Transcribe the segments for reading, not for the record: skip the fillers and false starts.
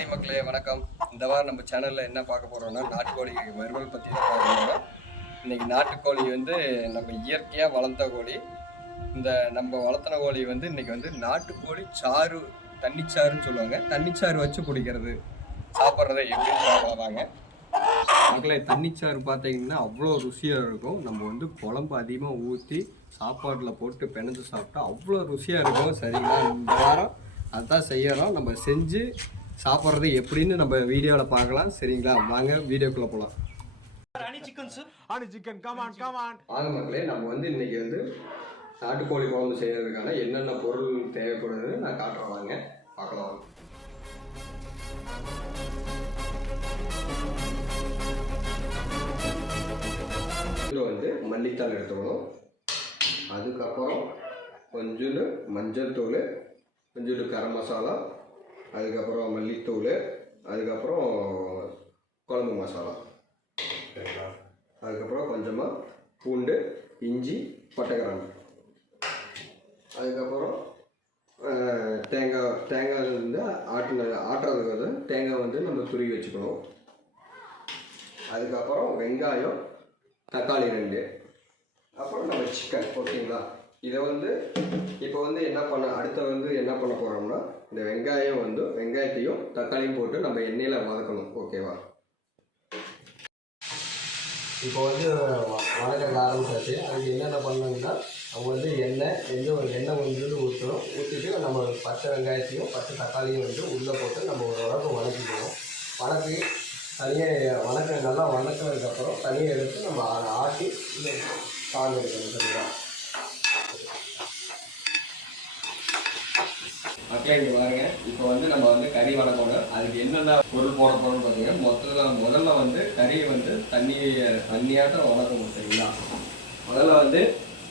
Hi மக்களே, வணக்கம். இந்த வாரம் நம்ம சேனலில் என்ன பார்க்க போகிறோம்னா, நாட்டுக்கோழி வறுவல் பற்றி தான் பார்க்க போகிறோம். இன்றைக்கி நாட்டுக்கோழி வந்து நம்ம இயற்கையாக வளர்த்த கோழி. இந்த நம்ம வளர்த்தின கோழி வந்து இன்றைக்கி வந்து நாட்டுக்கோழி சாறு, தண்ணிச்சாறுன்னு சொல்லுவாங்க. தண்ணிச்சாறு வச்சு குடிக்கிறது, சாப்பிட்றதை எப்படின்னு பார்க்கலாங்க. மக்களே, தண்ணிச்சாறு பார்த்தீங்கன்னா அவ்வளோ ருசியாக இருக்கும். நம்ம வந்து குழம்பு அதிகமாக ஊற்றி சாப்பாட்டில் போட்டு பிணைஞ்சு சாப்பிட்டா அவ்வளோ ருசியாக இருக்கும். சரிங்களா, இந்த வாரம் அதுதான் செய்யறோம். நம்ம செஞ்சு சாப்பிட்றது எப்படின்னு நம்ம வீடியோவில் பார்க்கலாம். சரிங்களா, வாங்க வீடியோக்குள்ளே போகலாம். வாங்க மக்களே, நம்ம வந்து இன்னைக்கு வந்து நாட்டுக்கோழி குழம்பு செய்யறதுக்கான என்னென்ன பொருள் தேவைப்படுதுன்னு நான் காட்டுறேன். வாங்க பார்க்கலாம். இதில் வந்து மல்லித்தலை எடுத்துக்கணும். அதுக்கப்புறம் கொஞ்சோண்டு மஞ்சள் தூள், கொஞ்சோண்டு கரம் மசாலா, அதுக்கப்புறம் மல்லித்தூள், அதுக்கப்புறம் குழம்பு மசாலா, சரிங்களா. அதுக்கப்புறம் கொஞ்சமாக பூண்டு, இஞ்சி, பட்டைக்கிராம்பு, அதுக்கப்புறம் தேங்காய் வந்து ஆட்டுறதுக்கு வந்து தேங்காய் வந்து நம்ம துருவி வச்சுக்கணும். அதுக்கப்புறம் வெங்காயம், தக்காளி 2, அப்புறம் நம்ம சிக்கன். ஓகேங்களா. இதை வந்து இப்போ வந்து அடுத்த வந்து என்ன பண்ண போகிறோம்னா, இந்த வெங்காயத்தையும் தக்காளியும் போட்டு நம்ம எண்ணெயில் வதக்கணும். ஓகேவா. இப்போ வந்து வதக்க ஆரம்பிச்சாச்சு. அதுக்கு என்னென்ன பண்ணணும்னா, அவங்க வந்து எண்ணெய் வந்து ஊற்றணும். ஊற்றிட்டு நம்ம பச்சை வெங்காயத்தையும் பச்சை தக்காளியும் வந்து உள்ளே போட்டு நம்ம ஓரளவுக்கு வதக்கிக்கணும். வதக்கி தனியாக நல்லா வதக்கினதுக்கப்புறம் தனியாக எடுத்து நம்ம ஆட்டி சாதம் எடுக்கணும். சரிங்களா. மக்களே, இங்கே பாருங்க. இப்போ வந்து நம்ம வந்து கறி வதக்கணும். அதுக்கு என்னென்ன பொருள் போட போகிறோம்னு பார்த்தீங்கன்னா, முதல்ல வந்து கறியை வந்து தண்ணியாட்டம் வதக்கணும். சரிங்களா. முதல்ல வந்து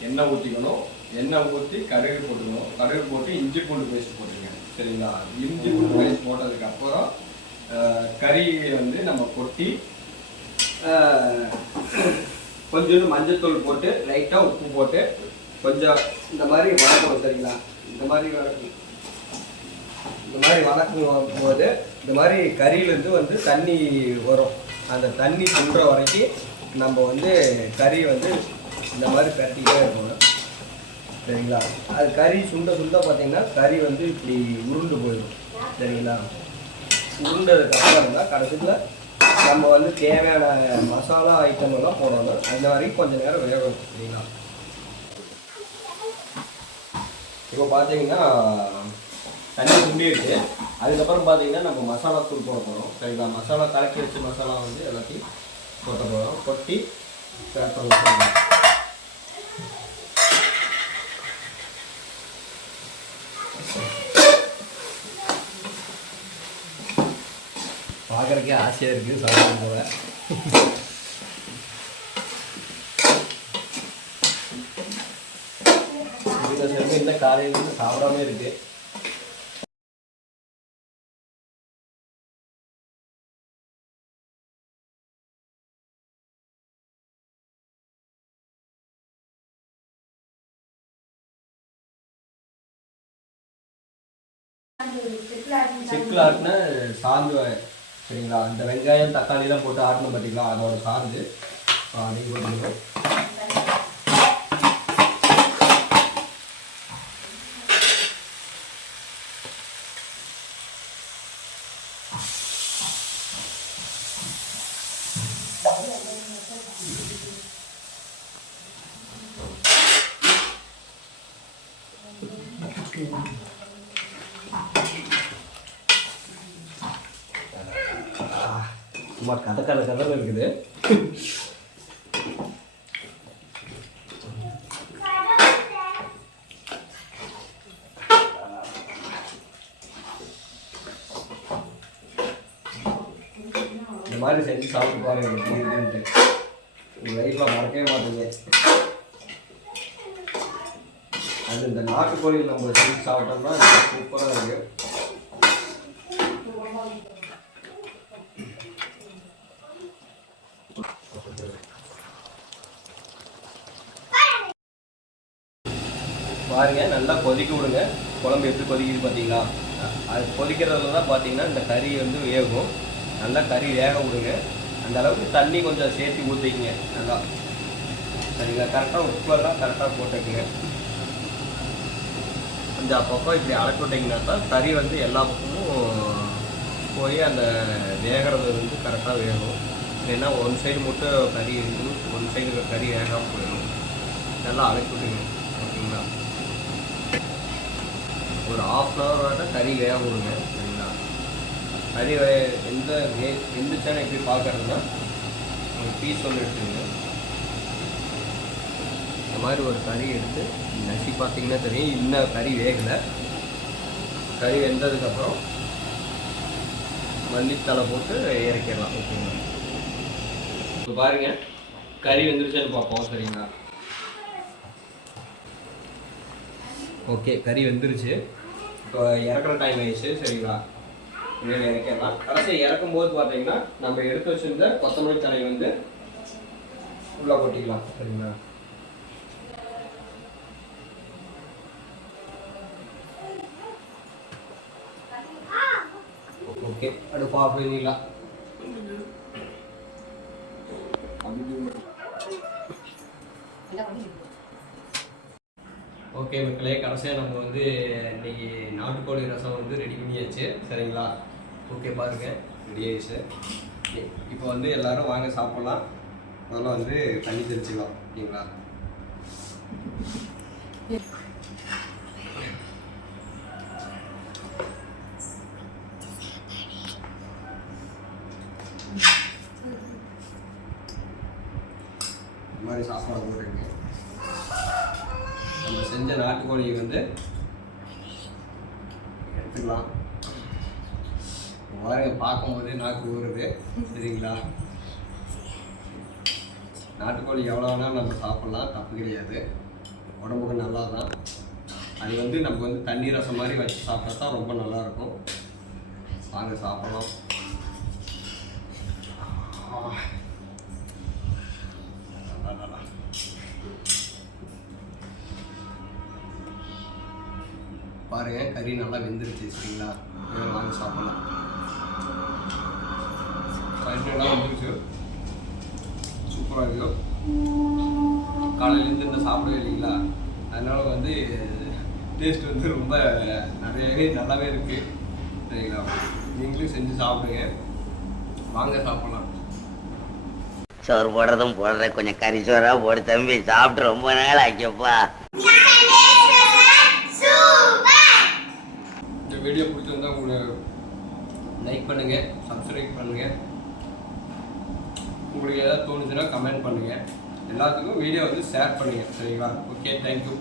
எண்ணெய் ஊற்றிக்கணும். எண்ணெய் ஊற்றி கடுகு போட்டுக்கணும். கடுகு போட்டு இஞ்சி பூண்டு பேஸ்ட் போட்டுருங்க. சரிங்களா. இஞ்சி பூண்டு பேஸ்ட் போட்டதுக்கப்புறம் கறி வந்து நம்ம கொட்டி கொஞ்சோண்டு மஞ்சள் தூள் போட்டு லைட்டாக உப்பு போட்டு கொஞ்சம் இந்த மாதிரி வதக்கணும். சரிங்களா. இந்த மாதிரி வதக்கும் போது இந்த மாதிரி கறியிலேருந்து வந்து தண்ணி வரும். அந்த தண்ணி சுண்டுற வரைக்கும் நம்ம வந்து கறி வந்து இந்த மாதிரி பரட்டிக்கிட்டே இருக்கணும். சரிங்களா. அது கறி சுண்ட பார்த்தீங்கன்னா கறி வந்து இப்படி உருண்டு போயிடும். சரிங்களா. உருண்டதுக்கப்புறம் தான் கடைசியில் நம்ம வந்து தேவையான மசாலா ஐட்டம் எல்லாம் போடணும். அந்த வரைக்கும் கொஞ்சம் நேரம் வேகும். சரிங்களா. இப்போ பார்த்தீங்கன்னா தண்ணி சுண்டிருக்கு. அதுக்கப்புறம் பார்த்தீங்கன்னா நம்ம மசாலா தூள் போட போகிறோம். சரிங்களா. மசாலா கலக்கி வச்சு மசாலா வந்து எல்லாத்தையும் கொட்ட போகிறோம். கொட்டி பார்க்குறக்கே ஆசையாக இருக்குது. சாப்பிடும் போல இந்த காலையிலேருந்து சாப்பிடாம இருக்குது. சிக்கில் ஆட்டின சாந்து. சரிங்களா. அந்த வெங்காயம் தக்காளிலாம் போட்டு ஆட்டணும் பார்த்தீங்களா, அதோட சாந்து அன்றைக்கி போட்டுக்கணும். சும்மா கதை இருக்குது. இந்த மாதிரி செஞ்சு சாப்பிட்டு பாருங்க. லைஃப்பில் மறக்கவே மாட்டீங்க. அது இந்த நாட்டுக்கோழியில் நம்ம செஞ்சு சாப்பிட்டோம்னா சூப்பராக இருக்குது. பாருங்க, நல்லா கொதிக்க விடுங்க. குழம்பு எப்படி கொதிக்குது பார்த்தீங்களா. அது கொதிக்கிறதுல தான் பார்த்தீங்கன்னா இந்த கறி வந்து வேகும். நல்லா கறி வேக விடுங்க. அந்த அளவுக்கு தண்ணி கொஞ்சம் சேர்த்து ஊற்றிக்கிங்க நல்லா. சரிங்களா? கரெக்டாக உப்பெல்லாம் கரெக்டாக போட்டுக்குங்க. கொஞ்சம் அப்பப்போ இப்படி அழைச்சி விட்டிங்கன்னா தான் கறி வந்து எல்லா பக்கமும் போய் அந்த வேகிறது வந்து கரெக்டாக வேகும். ஏன்னா ஒன் சைடு மட்டும் கறி இருக்குது, ஒன் சைடு கறி வேகாமல் போயிடும். நல்லா அழைச்சி விட்டுங்க. ஓகேங்களா? ஒரு ½ கறி வேக விடுங்க. சரிங்களா? கறி வெந்துச்சான்னு எப்படி பார்க்கறதுன்னா ஒரு பீஸ் ஒன்று எடுத்துங்க. இந்த மாதிரி ஒரு கறி எடுத்து நசி பார்த்தீங்கன்னா தெரியும், இன்னும் கறி வேகலை. கறி வெந்ததுக்கப்புறம் மல்லித்தலை போட்டு இறக்கிடலாம். ஓகேங்களா? இப்போ பாருங்கள், கறி வெந்துருச்சான்னு பார்ப்போம். சரிங்களா? ஓகே, கறி வெந்துருச்சு. இப்போ இறக்குற டைம் ஆயிடுச்சு. சரிங்களா? இதில் இறக்கிடலாம். கடைசி இறக்கும் போது பார்த்தீங்கன்னா நம்ம எடுத்து வச்சிருந்த கொத்தமல்லி தழை வந்து உள்ளே கொட்டிக்கலாம். சரிங்களா? ஓகே, அடுப்பு ஆஃப் பண்ணிடலாம். ஓகே மக்களே, கடைசியாக நம்ம வந்து இன்னைக்கு நாட்டுக்கோழி ரசம் வந்து ரெடி பண்ணியாச்சு. சரிங்களா? ஓகே, பாருங்கள், ரெடி ஆயிடுச்சு. இப்போ வந்து எல்லோரும் வாங்க சாப்பிட்லாம். முதல்ல வந்து தண்ணி தெளிச்சிக்கலாம். ஓகேங்களா? இந்த மாதிரி சாப்பாடு போட்டுருங்க. நம்ம செஞ்ச நாட்டுக்கோழியை வந்து எடுத்துக்கலாம். பாருங்க, பார்க்கும்போதே நாக்கு ஊறுது. சரிங்களா? நாட்டுக்கோழி எவ்வளோ வேணாலும் நம்ம சாப்பிட்லாம், தப்பு கிடையாது. உடம்புக்கு நல்லா தான். அது வந்து நம்ம வந்து தண்ணி ரசம் மாதிரி வச்சு சாப்பிட்டா தான் ரொம்ப நல்லாயிருக்கும். வாங்க சாப்பிட்லாம். பாருங்க, கறி நல்லா வெந்துருச்சு. சரிங்களா? வாங்க சாப்பிடலாம். கறியெல்லாம் வந்துருச்சு, சூப்பராக இருக்கும். காலையிலேருந்து இந்த சாப்பிடவே இல்லைங்களா, அதனால வந்து டேஸ்ட் வந்து ரொம்ப நிறையவே நல்லாவே இருக்குது. சரிங்களா? நீங்களும் செஞ்சு சாப்பிடுங்க. வாங்க சாப்பிடலாம். சோறு போடுறதும் போடுற கொஞ்சம் கறி சோறா போடு தம்பி, சாப்பிட்டு ரொம்ப நாள் ஆக்கியப்பா. இந்த வீடியோ பிடிச்சிருந்தா உங்களுக்கு லைக் பண்ணுங்கள், சப்ஸ்கிரைப் பண்ணுங்கள். உங்களுக்கு ஏதாவது தோணுச்சுன்னா கமெண்ட் பண்ணுங்கள். எல்லாத்துக்கும் வீடியோ வந்து ஷேர் பண்ணுங்கள். சரிங்களா? Okay, thank you.